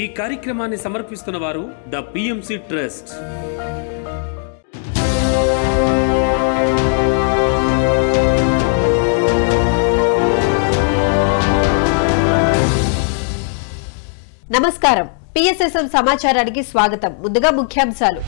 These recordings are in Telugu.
ఈ కార్యక్రమాన్ని సమర్పిస్తున్న వారు ద పిఎంసి ట్రస్ట్. నమస్కారం. పిఎస్ఎస్ఎం సమాచారానికి స్వాగతం. ముందుగా ముఖ్యాంశాలు.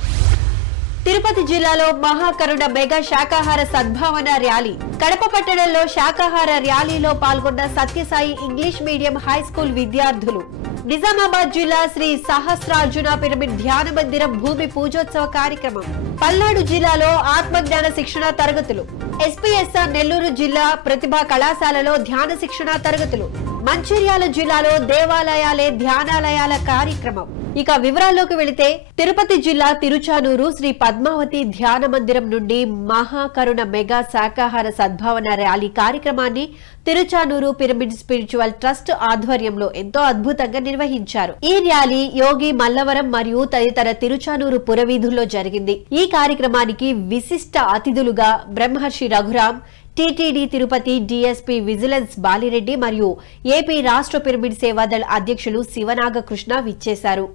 తిరుపతి జిల్లాలో మహాకరుణ మెగా శాకాహార సద్భావన ర్యాలీ. కడప పట్టణంలో శాకాహార ర్యాలీలో పాల్గొన్న Satyasai English medium high school విద్యార్థులు. నిజామాబాద్ జిల్లా శ్రీ సహస్రార్జున పిరమిడ్ ధ్యాన మందిరం భూమి పూజోత్సవ కార్యక్రమం. పల్నాడు జిల్లాలో ఆత్మజ్ఞాన శిక్షణ తరగతులు. ఎస్పీఎస్ఆర్ నెల్లూరు జిల్లా ప్రతిభా కళాశాలలో ధ్యాన శిక్షణ తరగతులు. మంచిర్యాల జిల్లాలో దేవాలయాలే ధ్యానాలయాల కార్యక్రమం. ఇక వివరాల్లోకి వెళితే తిరుపతి జిల్లా తిరుచానూరు శ్రీ పద్మావతి ధ్యాన మందిరం నుండి మహాకరుణ మెగా శాకాహార సద్భావన ర్యాలీ కార్యక్రమాన్ని తిరుచానూరు పిరమిడ్ స్పిరిచువల్ ట్రస్ట్ ఆధ్వర్యంలో ఎంతో అద్భుతంగా నిర్వహించారు. ఈ ర్యాలీ యోగి మల్లవరం మరియు తదితర తిరుచానూరు పురవీధుల్లో జరిగింది. ఈ కార్యక్రమానికి విశిష్ట అతిథులుగా బ్రహ్మర్షి Raghuram, TTD Tirupati DSP vigilance Balireddy మరియు ఏపీ రాష్ట్ర పిరమిడ్ సేవాదళ అధ్యక్షులు శివనాగకృష్ణ విచ్చేశారు.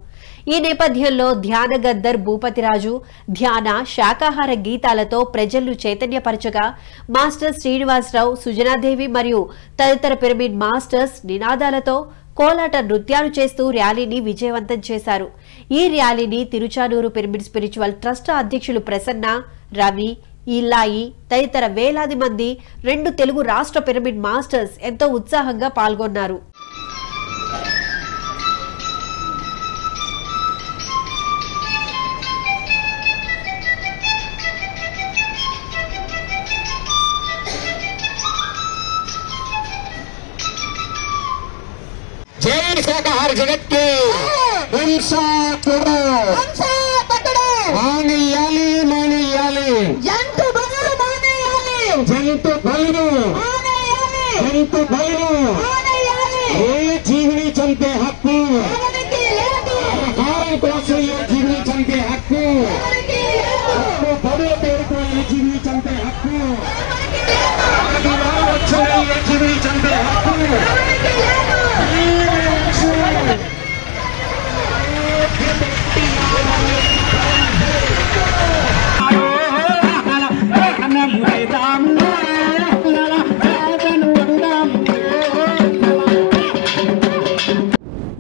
ఈ నేపథ్యంలో ధ్యాన గద్దర్ భూపతిరాజు ధ్యాన శాకాహార గీతాలతో ప్రజలను చైతన్యపరచగా మాస్టర్ శ్రీనివాసరావు, సుజనాదేవి మరియు తదితర పిరమిడ్ మాస్టర్స్ నినాదాలతో కోలాట నృత్యాలు చేస్తూ ర్యాలీని విజయవంతం చేశారు. ఈ ర్యాలీని తిరుచానూరు పిరమిడ్ స్పిరిచువల్ ట్రస్ట్ అధ్యక్షులు ప్రసన్న, రవి, ఇల్లాయి తదితర వేలాది మంది 2 తెలుగు రాష్ట్ర పిరమిడ్ మాస్టర్స్ ఎంతో ఉత్సాహంగా పాల్గొన్నారు. जय शाकाहार जगत के हिंसा करो मानियाली मानियाली जंतु बलु मानियाली जंतु बलु जंतु बलु ये जीवनी चलते हक्कु आहार కోసం ये जीवनी चलते हक्कु बड़े पेड़ को ये जीवनी चलते हक्कु आदिवासी बच्चों ये जीवनी चलते हक्कु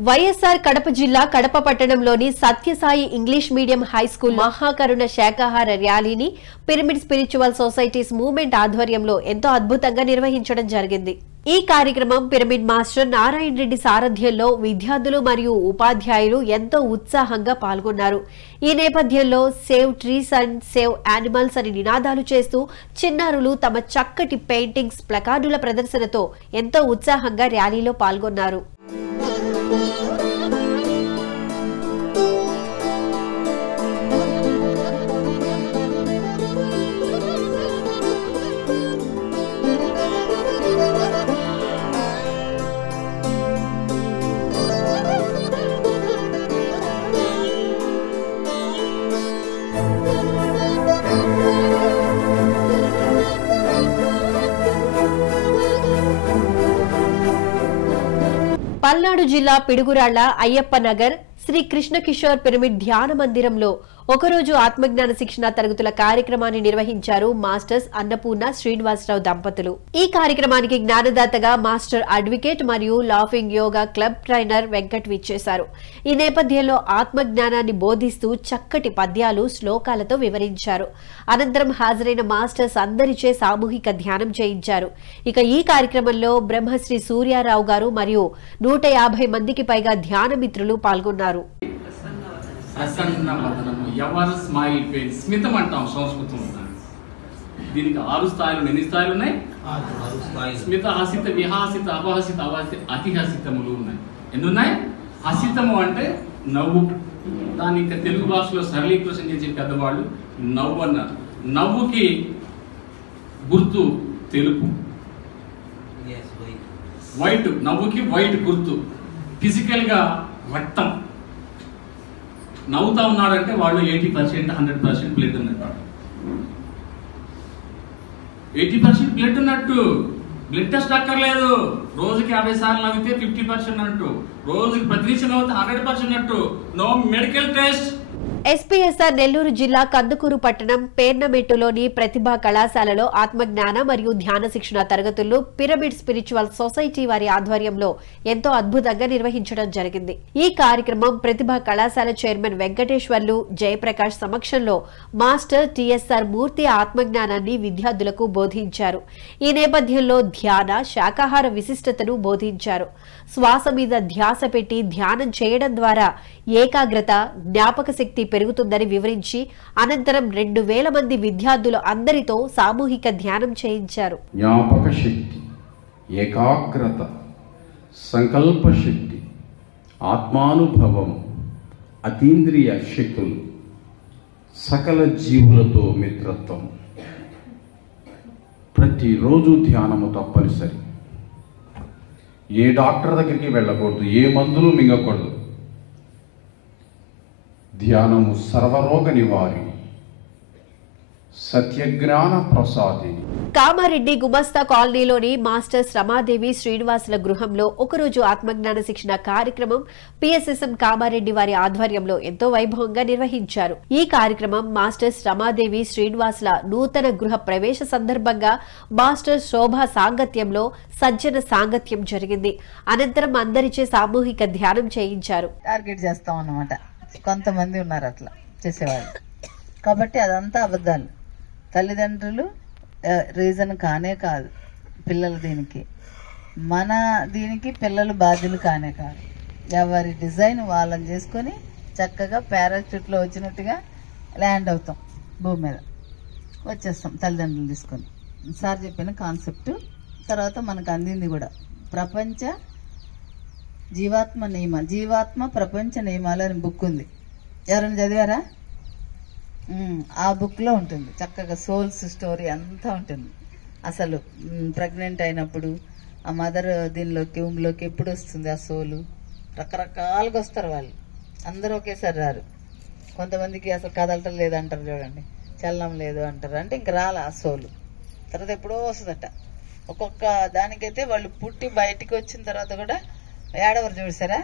వైఎస్ఆర్ కడప జిల్లా కడప పట్టణంలోని Sathyasai English medium high school మహాకరుణ శాకాహార ర్యాలీని పిరమిడ్ స్పిరిచువల్ సొసైటీస్ మూవ్మెంట్ ఆధ్వర్యంలో ఎంతో అద్భుతంగా నిర్వహించడం జరిగింది. ఈ కార్యక్రమం పిరమిడ్ మాస్టర్ నారాయణ రెడ్డి సారథ్యంలో విద్యార్థులు మరియు ఉపాధ్యాయులు ఎంతో ఉత్సాహంగా పాల్గొన్నారు. ఈ నేపథ్యంలో save trees and save animals అని నినాదాలు చేస్తూ చిన్నారులు తమ చక్కటి పెయింటింగ్స్, ప్లకార్డుల ప్రదర్శనతో ఎంతో ఉత్సాహంగా ర్యాలీలో పాల్గొన్నారు. పల్నాడు జిల్లా పిడుగురాళ్ల అయ్యప్ప నగర్ శ్రీ కృష్ణ కిషోర్ పిరమిడ్ ధ్యాన మందిరంలో ఒకరోజు ఆత్మజ్ఞాన శిక్షణ తరగతుల కార్యక్రమాన్ని నిర్వహించారు మాస్టర్స్ అన్నపూర్ణ, శ్రీనివాసరావు దంపతులు. ఈ కార్యక్రమానికి జ్ఞానదాతగా మాస్టర్ అడ్వకేట్ మరియు laughing yoga club trainer Venkat విచ్చేశారు. ఈ నేపథ్యంలో ఆత్మజ్ఞానాన్ని బోధిస్తూ చక్కటి పద్యాలు, శ్లోకాలతో వివరించారు. అనంతరం హాజరైన మాస్టర్స్ అందరిచే సామూహిక ధ్యానం చేయించారు. ఇక ఈ కార్యక్రమంలో బ్రహ్మశ్రీ సూర్యారావు గారు మరియు 150 మందికి పైగా ధ్యాన మిత్రులు పాల్గొన్నారు. ప్రసన్న వదనము, ఎవరు స్మైల్ ఫేస్, స్మితం అంటాం సంస్కృతం. దీనికి 6 స్థాయిలు. ఎన్ని స్థాయిలు ఉన్నాయి? స్మిత, హసిత, విహాసిత, అపహసిత, అతిహసితములు ఉన్నాయి. ఎన్ని ఉన్నాయి? హసితము అంటే నవ్వు. దాన్ని ఇంకా తెలుగు భాషలో సరళీకృతం చేసే పెద్దవాళ్ళు నవ్వు అన్నారు. నవ్వుకి గుర్తు తెలుపు, వైట్. నవ్వుకి వైట్ గుర్తు. ఫిజికల్ గా రక్తం. నవ్వుతా ఉన్నాడంటే వాళ్ళు 80%, 100% బ్లడ్ ఉన్నట్టు. 80% బ్లడ్ ఉన్నట్టు. బ్లడ్ టెస్ట్ అక్కర్లేదు. రోజుకి 50 సార్లు నవ్వితే 50% అన్నట్టు, రోజుకి ప్రతి నిమిషం నవ్వితే 100% అన్నట్టు. No medical test. SPSR Nellore జిల్లా కందుకూరు పట్టణం పేర్నమెట్టులోని ప్రతిభా కళాశాలలో ఆత్మజ్ఞాన మరియు ధ్యాన శిక్షణ తరగతులు పిరమిడ్ స్పిరిచువల్ సొసైటీ వారి ఆధ్వర్యంలో ఎంతో అద్భుతంగా నిర్వహించడం జరిగింది. ఈ కార్యక్రమం ప్రతిభా కళాశాల చైర్మన్ వెంకటేశ్వర్లు జయప్రకాష్ సమక్షంలో మాస్టర్ టిఎస్ఆర్ మూర్తి ఆత్మజ్ఞానాన్ని విద్యార్థులకు బోధించారు. ఈ నేపథ్యంలో ధ్యాన శాకాహార విశిష్టతను బోధించారు. శ్వాస మీద ధ్యాస పెట్టి ధ్యానం చేయడం ద్వారా ఏకాగ్రత, జ్ఞాపక శక్తి పెరుగుతుందని వివరించి అనంతరం 2000 మంది విద్యార్థులు అందరితో సామూహిక ధ్యానం చేయించారు. జ్ఞాపక శక్తి, ఏకాగ్రత, సంకల్ప శక్తి, ఆత్మానుభవం, అతీంద్రియ శక్తులు, సకల జీవులతో మిత్రత్వం. ప్రతిరోజు ధ్యానము తప్పనిసరి. ఏ డాక్టర్ దగ్గరికి వెళ్ళకూడదు, ఏ మందులు మింగకూడదు. ధ్యానము సర్వరోగ నివారి, సత్యజ్ఞాన ప్రసాది. కామారెడ్డి గుమస్తా కాలనీలోని మాస్టర్ రమాదేవి శ్రీనివాసుల గృహంలో ఒకరోజు ఆత్మజ్ఞాన శిక్షణ కార్యక్రమం పిఎస్ఎస్ఎం కామారెడ్డి వారి ఆధ్వర్యంలో ఎంతో వైభవంగా నిర్వహించారు. ఈ కార్యక్రమం మాస్టర్ రమాదేవి శ్రీనివాసుల నూతన గృహ ప్రవేశ సందర్భంగా మాస్టర్ శోభా సాంగత్యంలో సజ్జన సాంగత్యం జరిగింది. అనంతరం అందరిచే సామూహిక ధ్యానం చేయించారు. టార్గెట్ చేస్తాం అన్నమాట. కొంతమంది ఉన్నారు అట్లా చేసేవాళ్ళు, కాబట్టి అదంతా అబద్ధాలు. తల్లిదండ్రులు రీజన్ కానే కాదు పిల్లలు దీనికి, మన దీనికి పిల్లలు బాధ్యులు కానే కాదు. ఎవరి డిజైన్ వాళ్ళని చేసుకొని చక్కగా పారాషూట్లో వచ్చినట్టుగా ల్యాండ్ అవుతాం, భూమి మీద వచ్చేస్తాం తల్లిదండ్రులు తీసుకొని. సార్ చెప్పిన కాన్సెప్ట్ తర్వాత మనకు అందింది కూడా ప్రపంచ జీవాత్మ ప్రపంచ నియమాలు అని బుక్ ఉంది. ఎవరైనా చదివారా? ఆ బుక్లో ఉంటుంది చక్కగా సోల్స్ స్టోరీ అంతా ఉంటుంది. అసలు ప్రెగ్నెంట్ అయినప్పుడు ఆ మదర్ దీనిలోకి ఊమ్లోకి ఎప్పుడు వస్తుంది ఆ సోలు, రకరకాలుగా వస్తారు వాళ్ళు, అందరూ ఒకేసారి రారు. కొంతమందికి అసలు కదలటం లేదంటారు చూడండి, చలనం లేదు అంటారు, అంటే ఇంక రాలే ఆ సోలు. తర్వాత ఎప్పుడో వస్తుందట. ఒక్కొక్క దానికైతే వాళ్ళు పుట్టి బయటికి వచ్చిన తర్వాత కూడా ఏడవరు చూసారా.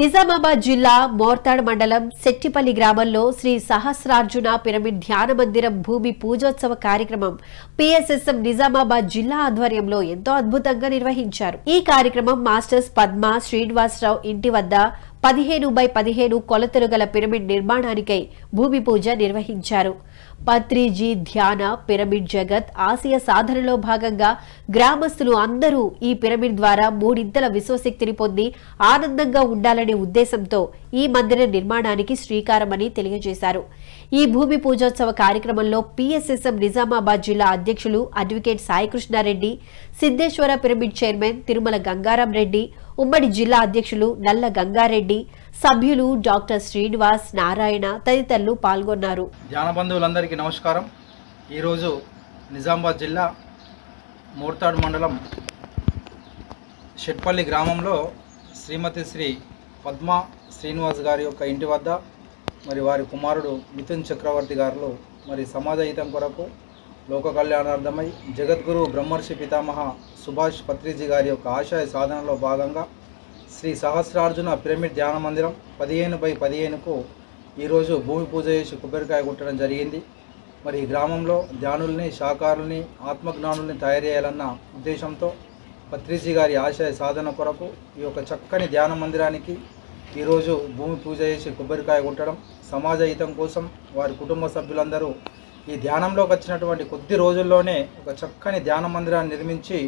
నిజామాబాద్ జిల్లా మోర్తాడ్ మండలం సెట్టిపల్లి గ్రామంలో శ్రీ సహస్రార్జున పిరమిడ్ ధ్యాన మందిరం భూమి పూజోత్సవ కార్యక్రమం పిఎస్ఎస్ఎం నిజామాబాద్ జిల్లా ఆధ్వర్యంలో ఎంతో అద్భుతంగా నిర్వహించారు. ఈ కార్యక్రమం మాస్టర్స్ పద్మ శ్రీనివాసరావు ఇంటి వద్ద 15x15 కొలతలు గల పిరమిడ్ నిర్మాణానికై భూమి పూజ నిర్వహించారు. పత్రిజీ ధ్యాన పిరమిడ్ జగత్ ఆశయ సాధనలో భాగంగా గ్రామస్తులు అందరూ ఈ పిరమిడ్ ద్వారా 3 విశ్వశక్తిని పొంది ఆనందంగా ఉండాలనే ఉద్దేశంతో ఈ మందిర నిర్మాణానికి శ్రీకారమని తెలియజేశారు. ఈ భూమి పూజోత్సవ కార్యక్రమంలో పిఎస్ఎస్ఎం నిజామాబాద్ జిల్లా అధ్యక్షులు advocate Saikrishnareddy, Siddheshwara pyramid chairman Tirumala Gangaram Reddy, ఉమ్మడి జిల్లా అధ్యక్షులు నల్ల గంగారెడ్డి, సభ్యులు డాక్టర్ శ్రీనివాస్, నారాయణ తదితరులు పాల్గొన్నారు. ధ్యాన బంధువులందరికీ నమస్కారం. ఈరోజు నిజామాబాద్ జిల్లా మోర్తాడ్ మండలం షెట్పల్లి గ్రామంలో శ్రీమతి శ్రీ పద్మ శ్రీనివాస్ గారి యొక్క ఇంటి వద్ద మరి వారి కుమారుడు మిథున్ చక్రవర్తి గారు మరి సమాజ హితం కొరకు లోక కళ్యాణార్థమై జగద్గురు బ్రహ్మర్షి పితామహ సుభాష్ పత్రిజీ గారి యొక్క ఆశయ సాధనలో భాగంగా శ్రీ సహస్రార్జున పిరమిడ్ ధ్యాన మందిరం 15x15కు ఈరోజు భూమి పూజ చేసి కొబ్బరికాయ కొట్టడం జరిగింది. మరి ఈ గ్రామంలో ధ్యానుల్ని, శాకారుల్ని, ఆత్మజ్ఞానుల్ని తయారు చేయాలన్న ఉద్దేశంతో పత్రిజీ గారి ఆశయ సాధన కొరకు ఈ యొక్క చక్కని ధ్యాన మందిరానికి ఈరోజు భూమి పూజ చేసి కొబ్బరికాయ కొట్టడం, సమాజ హితం కోసం వారి కుటుంబ సభ్యులందరూ ఈ ధ్యానంలోకి వచ్చినటువంటి కొద్ది రోజుల్లోనే ఒక చక్కని ధ్యాన మందిరాన్ని నిర్మించి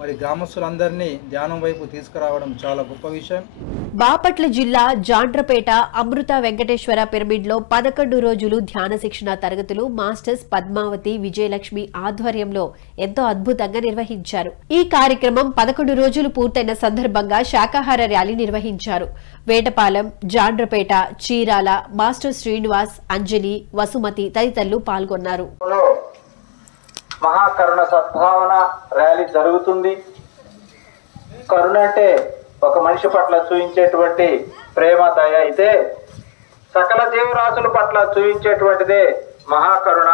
మరి గ్రామస్తులందరినీ ధ్యానం వైపు తీసుకురావడం చాలా గొప్ప విషయం. బాపట్ల జిల్లా జాండ్రపేట అమృత వెంకటేశ్వర పిరమిడ్ లో 11 రోజులు ధ్యాన శిక్షణ తరగతులు మాస్టర్స్ పద్మావతి, విజయలక్ష్మి ఆధ్వర్యంలో ఎంతో అద్భుతంగా నిర్వహించారు. ఈ కార్యక్రమం 11 రోజులు పూర్తయిన సందర్భంగా శాకాహార ర్యాలీ నిర్వహించారు. వేటపాలెం, జాండ్రపేట, చీరాల మాస్టర్ శ్రీనివాస్, అంజలి, వసుమతి తదితరులు పాల్గొన్నారు. మహాకరుణ సద్భావన ర్యాలీ జరుగుతుంది. కరుణ అంటే ఒక మనిషి పట్ల చూపించేటువంటి ప్రేమ, దయ అయితే సకల జీవరాశుల పట్ల చూపించేటువంటిదే మహాకరుణ.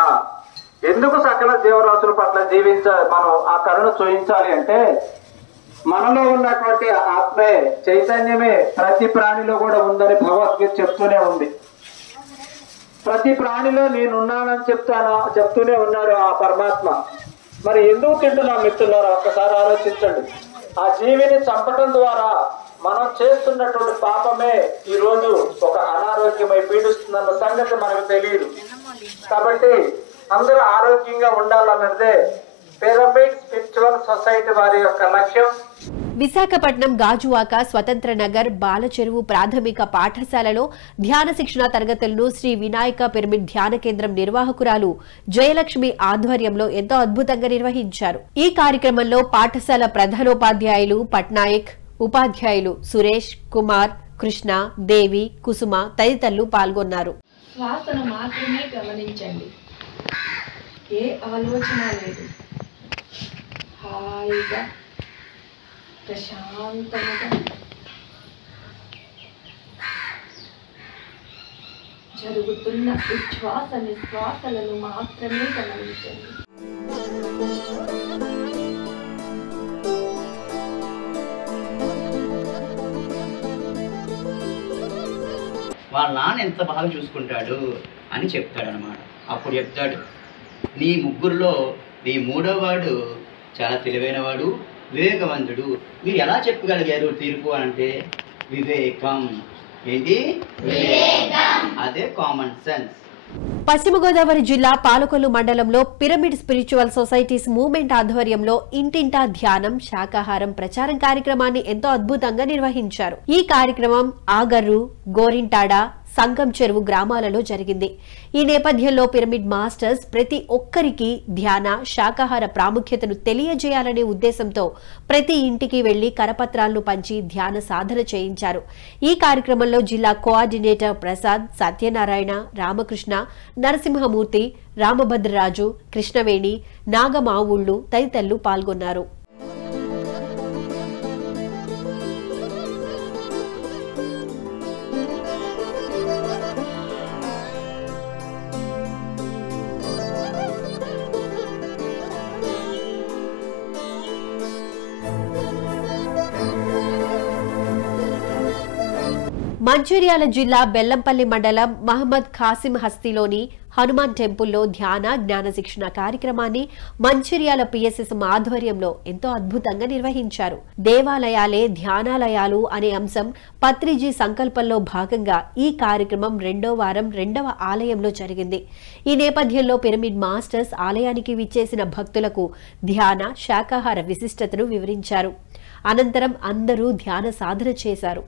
ఎందుకు సకల జీవరాశుల పట్ల మనం ఆ కరుణ చూపించాలి అంటే మనలో ఉన్నటువంటి ఆత్మే చైతన్యమే ప్రతి ప్రాణిలో కూడా ఉందని భగవద్గీత చెప్తూనే ఉంది. ప్రతి ప్రాణిలో నేనున్నానని చెప్తూనే ఉన్నాడు ఆ పరమాత్మ. మరి ఎందుకు తింటున్నాం మిత్రులారా, ఒక్కసారి ఆలోచించండి. ఆ జీవిని చంపటం ద్వారా మనం చేస్తున్నటువంటి పాపమే ఈరోజు ఒక అనారోగ్యమై పీడిస్తుందన్న సంగతి మనకు తెలియదు. కాబట్టి అందరూ ఆరోగ్యంగా ఉండాలన్నదే పిరమిడ్ స్పిరిచువల్ సొసైటీ వారి యొక్క లక్ష్యం. విశాఖపట్నం గాజువాక స్వతంత్ర నగర్ బాలచెరువు ప్రాథమిక పాఠశాలలో ధ్యాన శిక్షణ తరగతులను శ్రీ వినాయక పిరమిడ్ ధ్యాన కేంద్రం నిర్వాహకురాలు జయలక్ష్మి ఆధ్వర్యంలో ఎంతో అద్భుతంగా నిర్వహించారు. ఈ కార్యక్రమంలో పాఠశాల ప్రధానోపాధ్యాయులు పట్నాయక్, ఉపాధ్యాయులు సురేష్, కుమార్, కృష్ణ, దేవి, కుసుమ తదితరులు పాల్గొన్నారు. శ్వాసను మాత్రమే గమనించండి, ఏ ఆలోచన లేదు. హాయిగా ప్రశాంతంగా జరుగుతున్న ఉచ్ఛ్వాస నిశ్వాసలను మాత్రమే గమనించండి. వాళ్ళ నాన్న ఎంత బాగా చూసుకుంటాడు అని చెప్తాడనమాట. అప్పుడు చెప్తాడు, నీ ముగ్గురులో నీ మూడోవాడు చాలా తెలివైనవాడు, వివేకవంతుడు. మీరు ఎలా చెప్పగలిగారు తీర్పు అంటే వివేకం. ఏంటి? అదే కామన్ సెన్స్. పశ్చిమ గోదావరి జిల్లా పాలకొల్లు మండలంలో పిరమిడ్ స్పిరిచువల్ సొసైటీస్ మూవ్మెంట్ ఆధ్వర్యంలో ఇంటింటా ధ్యానం, శాకాహారం ప్రచారం కార్యక్రమాన్ని ఎంతో అద్భుతంగా నిర్వహించారు. ఈ కార్యక్రమం ఆగర్రు, గోరింటాడ, సంగం చెరువు గ్రామాలలో జరిగింది. ఈ నేపథ్యంలో పిరమిడ్ మాస్టర్స్ ప్రతి ఒక్కరికి ధ్యాన, శాకాహార ప్రాముఖ్యతను తెలియజేయాలనే ఉద్దేశంతో ప్రతి ఇంటికి వెళ్లి కరపత్రాలను పంచి ధ్యాన సాధన చేయించారు. ఈ కార్యక్రమంలో జిల్లా కోఆర్డినేటర్ ప్రసాద్, సత్యనారాయణ, రామకృష్ణ, నరసింహమూర్తి, రామభద్రరాజు, కృష్ణవేణి, నాగమావుళ్లు తదితరులు పాల్గొన్నారు. మంచిర్యాల జిల్లా బెల్లంపల్లి మండలం మహమ్మద్ ఖాసిం హస్తిలోని హనుమాన్ టెంపుల్లో ధ్యాన, జ్ఞాన శిక్షణ కార్యక్రమాన్ని మంచిర్యాల పిఎస్ఎస్ ఆధ్వర్యంలో ఎంతో అద్భుతంగా నిర్వహించారు. దేవాలయాలే ధ్యానాలయాలు అనే అంశం పత్రిజీ సంకల్పంలో భాగంగా ఈ కార్యక్రమం రెండో వారం రెండవ ఆలయంలో జరిగింది. ఈ నేపథ్యంలో పిరమిడ్ మాస్టర్స్ ఆలయానికి విచ్చేసిన భక్తులకు ధ్యాన, శాకాహార విశిష్టతను వివరించారు. అనంతరం అందరూ ధ్యాన సాధన చేశారు.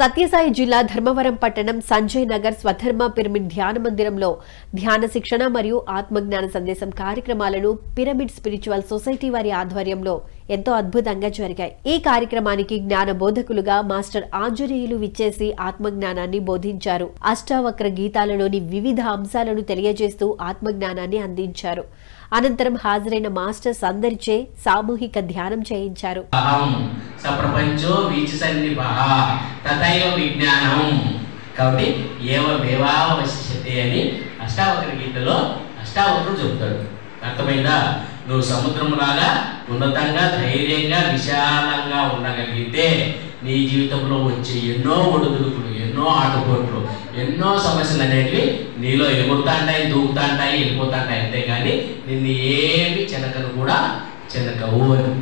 సత్యసాయి జిల్లా ధర్మవరం పట్టణం సంజయ్ నగర్ స్వధర్మ పిరమిడ్ ధ్యాన మందిరంలో ధ్యాన శిక్షణ మరియు ఆత్మజ్ఞాన సందేశం కార్యక్రమాలను పిరమిడ్ స్పిరిచువల్ సొసైటీ వారి ఆధ్వర్యంలో ఎంతో అద్భుతంగా జరిగాయి. ఈ కార్యక్రమానికి జ్ఞాన బోధకులుగా మాస్టర్ ఆంజనేయులు విచ్చేసి ఆత్మజ్ఞానాన్ని బోధించారు. అష్టావక్ర గీతాలలోని వివిధ అంశాలను తెలియజేస్తూ ఆత్మజ్ఞానాన్ని అందించారు. అనంతరం హాజరైన మాస్టర్స్ అందరిచే సామూహిక ధ్యానం చేయించారు. కాబట్టి ఏవమేవావశిష్యతే అని అష్టావక్ర గీతలో అష్టావక్రుడు చెప్తాడు. అర్థమైందా? నువ్వు సముద్రం లాగా ఉన్నతంగా, ధైర్యంగా, విశాలంగా ఉండగలిగితే నీ జీవితంలో వచ్చే ఎన్నో ఒడుదుడుకులు, ఎన్నో ఆటుపోట్లు, ఎన్నో సమస్యలు అనేవి నీలో ఎగురుతాంటాయి, దూకుతాంటాయి, వెళ్ళిపోతాంటాయి. అంతేగాని నిన్ను ఏమి చెనకను కూడా చెనకవు అని.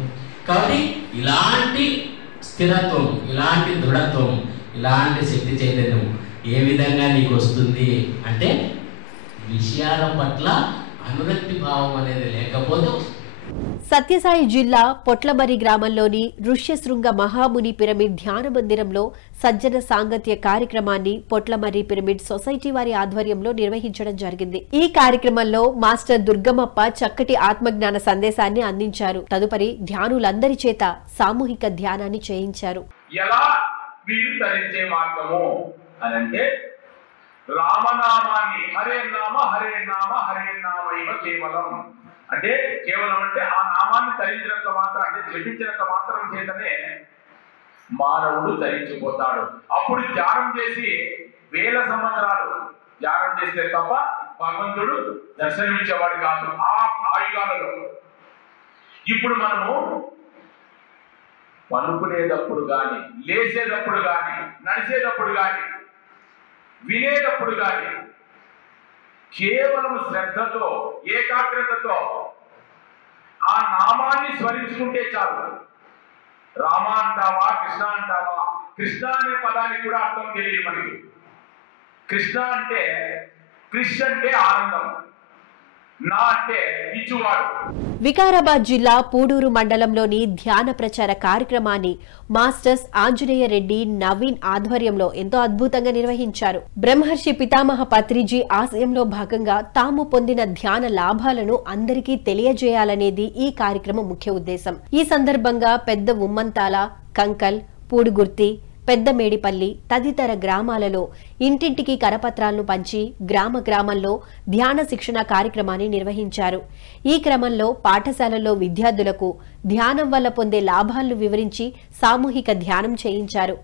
కాబట్టి ఇలాంటి స్థిరత్వం, ఇలాంటి దృఢత్వం, ఇలాంటి శక్తి చైతన్యం ఏ విధంగా నీకు వస్తుంది అంటే విషయాల పట్ల అనురక్తి భావం అనేది లేకపోతే. సత్యసాయి జిల్లా పొట్లమర్రి గ్రామంలోని ఋష్యశృంగ మహాముని పిరమిడ్ ధ్యాన మందిరంలో సజ్జన సాంగత్య కార్యక్రమాన్ని పొట్లమర్రి పిరమిడ్ సొసైటీ వారి ఆధ్వర్యంలో నిర్వహించడం జరిగింది. ఈ కార్యక్రమంలో మాస్టర్ దుర్గమప్ప చక్కటి ఆత్మజ్ఞాన సందేశాన్ని అందించారు. తదుపరి ధ్యానులందరి చేత సామూహిక ధ్యానాన్ని చేయించారు. ఎలా వీరు తరించే మార్గము అనంటే రామనామాన్ని హరే నామ హరే నామ హరే నామైవ కేవలం అంటే కేవలం అంటే ఆ నామాన్ని ధరించినంత మాత్రం అంటే జపించినంత మాత్రం చేతనే మానవుడు ధరించిపోతాడు. అప్పుడు ధ్యానం చేసి 1000 సంవత్సరాలు ధ్యానం చేస్తే తప్ప భగవంతుడు దర్శనమిచ్చేవాడు కాదు ఆ ఆయుగాలలో. ఇప్పుడు మనము పనుకునేటప్పుడు కానీ, లేచేటప్పుడు కానీ, నడిచేటప్పుడు కానీ, వినేటప్పుడు కానీ కేవలం శ్రద్ధతో ఏకాగ్రతతో ఆ నామాన్ని స్మరించుకుంటే చాలు. రామ అంటావా కృష్ణ అంటావా, కృష్ణ అనే పదానికి కూడా అర్థం తెలియదు మనకి. కృష్ణ అంటే కృష్ణ అంటే ఆనందం, నా అంటే ఇచ్చువాడు. వికారాబాద్ జిల్లా పూడూరు మండలంలోని ధ్యాన ప్రచార కార్యక్రమాన్ని మాస్టర్స్ ఆంజనేయ రెడ్డి నవీన్ ఆధ్వర్యంలో ఎంతో అద్భుతంగా నిర్వహించారు. బ్రహ్మర్షి పితామహ పత్రిజీ ఆశయంలో భాగంగా తాము పొందిన ధ్యాన లాభాలను అందరికీ తెలియజేయాలనేది ఈ కార్యక్రమం ముఖ్య ఉద్దేశం. ఈ సందర్భంగా పెద్ద ఉమ్మంతాల, కంకల్, పూడుగుర్తి, పెద్ద మేడిపల్లి తదితర గ్రామాలలో ఇంటింటికి కరపత్రాలను పంచి గ్రామంలో ధ్యాన శిక్షణ కార్యక్రమాన్ని నిర్వహించారు. ఈ క్రమంలో పాఠశాలల్లో విద్యార్థులకు ధ్యానం వల్ల పొందే లాభాలను వివరించి సామూహిక ధ్యానం చేయించారు.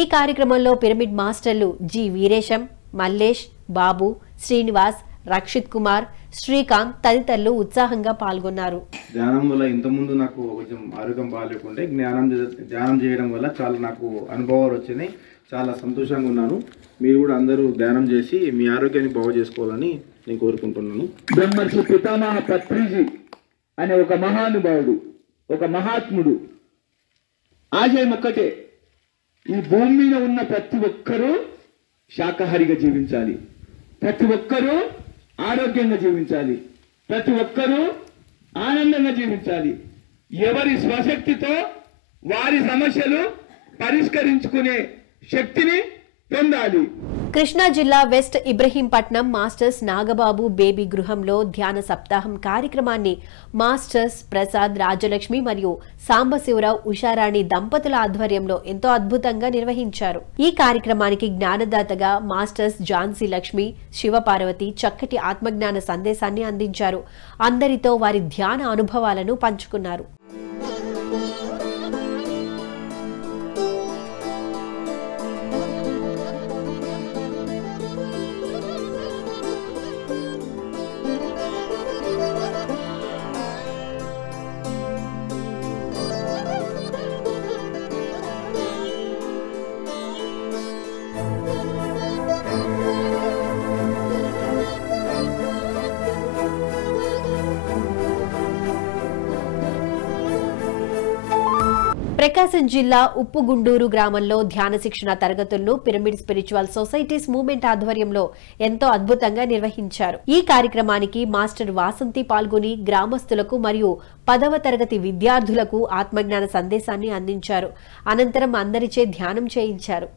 ఈ కార్యక్రమంలో పిరమిడ్ మాస్టర్లు జి వీరేశం, మల్లేష్, బాబు, శ్రీనివాస్, రక్షిత్ కుమార్, శ్రీకాంత్ తదితరులు ఉత్సాహంగా పాల్గొన్నారు. ధ్యానం వల్ల ఇంతకుముందు నాకు కొంచెం ఆరోగ్యం బాగాలేకుంటే ధ్యానం చేయడం వల్ల చాలా నాకు అనుభవాలు వచ్చినాయి. చాలా సంతోషంగా ఉన్నాను. మీరు కూడా అందరూ ధ్యానం చేసి మీ ఆరోగ్యాన్ని బాగు చేసుకోవాలని నేను కోరుకుంటున్నాను. బ్రహ్మర్షి పితామహ పత్రిజీ అనే ఒక మహానుభావుడు, ఒక మహాత్ముడు ఆశయం ఒక్కటే, ఈ భూమి మీద ఉన్న ప్రతి ఒక్కరూ శాకాహారిగా జీవించాలి, ప్రతి ఒక్కరూ ఆరోగ్యంగా జీవించాలి, ప్రతి ఒక్కరూ ఆనందంగా జీవించాలి. ఎవరి స్వశక్తితో వారి సమస్యలు పరిష్కరించుకునే శక్తిని పొందాలి. కృష్ణా జిల్లా west Ibrahimpatnam masters Nagababu baby గృహంలో ధ్యాన సప్తాహం కార్యక్రమాన్ని మాస్టర్స్ ప్రసాద్, రాజలక్ష్మి మరియు సాంబశివరావు, ఉషారాణి దంపతుల ఆధ్వర్యంలో ఎంతో అద్భుతంగా నిర్వహించారు. ఈ కార్యక్రమానికి జ్ఞానదాతగా మాస్టర్స్ ఝాన్సీ లక్ష్మి, శివపార్వతి చక్కటి ఆత్మజ్ఞాన సందేశాన్ని అందించారు. అందరితో వారి ధ్యాన అనుభవాలను పంచుకున్నారు. ప్రకాశం జిల్లా ఉప్పుగుండూరు గ్రామంలో ధ్యాన శిక్షణ తరగతులను పిరమిడ్ స్పిరిచువల్ సొసైటీస్ మూవ్మెంట్ ఆధ్వర్యంలో ఎంతో అద్భుతంగా నిర్వహించారు. ఈ కార్యక్రమానికి మాస్టర్ వాసంతి పాల్గొని గ్రామస్తులకు మరియు 10వ తరగతి విద్యార్థులకు ఆత్మజ్ఞాన సందేశాన్ని అందించారు. అనంతరం అందరిచే ధ్యానం చేయించారు.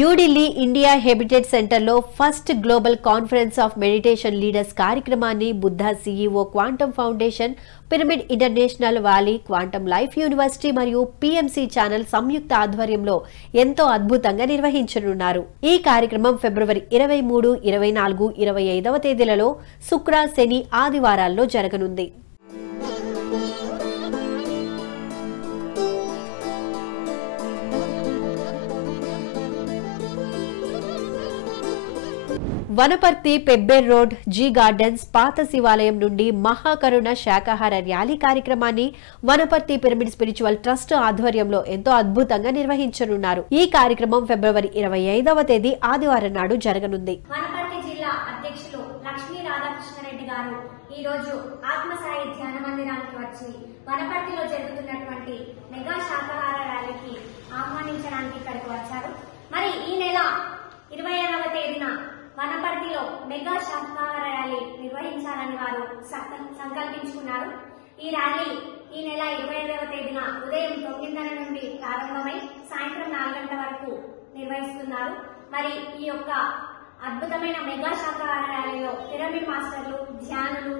న్యూఢిల్లీ ఇండియా హెబిటేట్ సెంటర్లో first global conference of meditation leaders కార్యక్రమాన్ని Buddha CEO, quantum foundation, pyramid international valley, quantum life university మరియు పిఎంసి ఛానల్ సంయుక్త ఆధ్వర్యంలో ఎంతో అద్భుతంగా నిర్వహించనున్నారు. ఈ కార్యక్రమం ఫిబ్రవరి 23, 24, 25వ తేదీలలో శుక్ర, శని, ఆదివారాల్లో జరగనుంది. Wanaparthy Pebbair road, G gardens, పాత శివాలయం నుండి మహాకరుణ శాకాహార ర్యాలీ కార్యక్రమాన్ని వనపర్తి పిరమిడ్ స్పిరిచువల్ ట్రస్ట్ ఆధ్వర్యంలో ఎంతో అద్భుతంగా నిర్వహించనున్నారు. ఈ కార్యక్రమం ఫిబ్రవరి 25వ తేదీ ఆదివారం నాడు జరగనుంది. వనపర్తి జిల్లా అధ్యక్షులు లక్ష్మీ రాధాకృష్ణారెడ్డి గారు ఈ రోజు ఆత్మసాయి ధ్యాన మందిరానికి వచ్చి వనపర్తిలో జరుగుతున్నటువంటి మెగా శాకాహార ర్యాలీకి ఆహ్వానించడానికి ఇక్కడికి వచ్చారు. మరి ఈ నెల 26వ తేదీన వనపర్తిలో మెగా శాకాహార ర్యాలీ నిర్వహించాలని వారు సంకల్పించారు. నిర్వహించుకున్నారు. ఈ ర్యాలీ ఈ నెల 25వ తేదీన ఉదయం 9:30 నుండి ప్రారంభమై సాయంత్రం 4 గంటల వరకు నిర్వహిస్తున్నారు. మరి ఈ యొక్క అద్భుతమైన మెగా శాకాహార ర్యాలీలో పిరమిడ్ మాస్టర్లు, ధ్యానులు,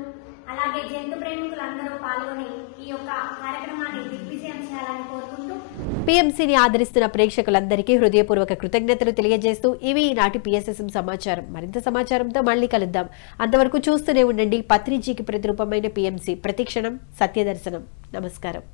అలాగే జంతు ప్రేమికులందరూ పాల్గొని ఈ యొక్క కార్యక్రమాన్ని దిగ్విజయం చేయాలని కోరుకుంటూ PMCని ఆదరిస్తున్న ప్రేక్షకులందరికీ హృదయపూర్వక కృతజ్ఞతలు తెలియజేస్తూ ఇవి ఈనాటి PSSM సమాచారం. మరింత సమాచారంతో మళ్ళీ కలుద్దాం. అంతవరకు చూస్తూనే ఉండండి పత్రిజీకి ప్రతిరూపమైన PMC. ప్రతిక్షణం సత్యదర్శనం. నమస్కారం.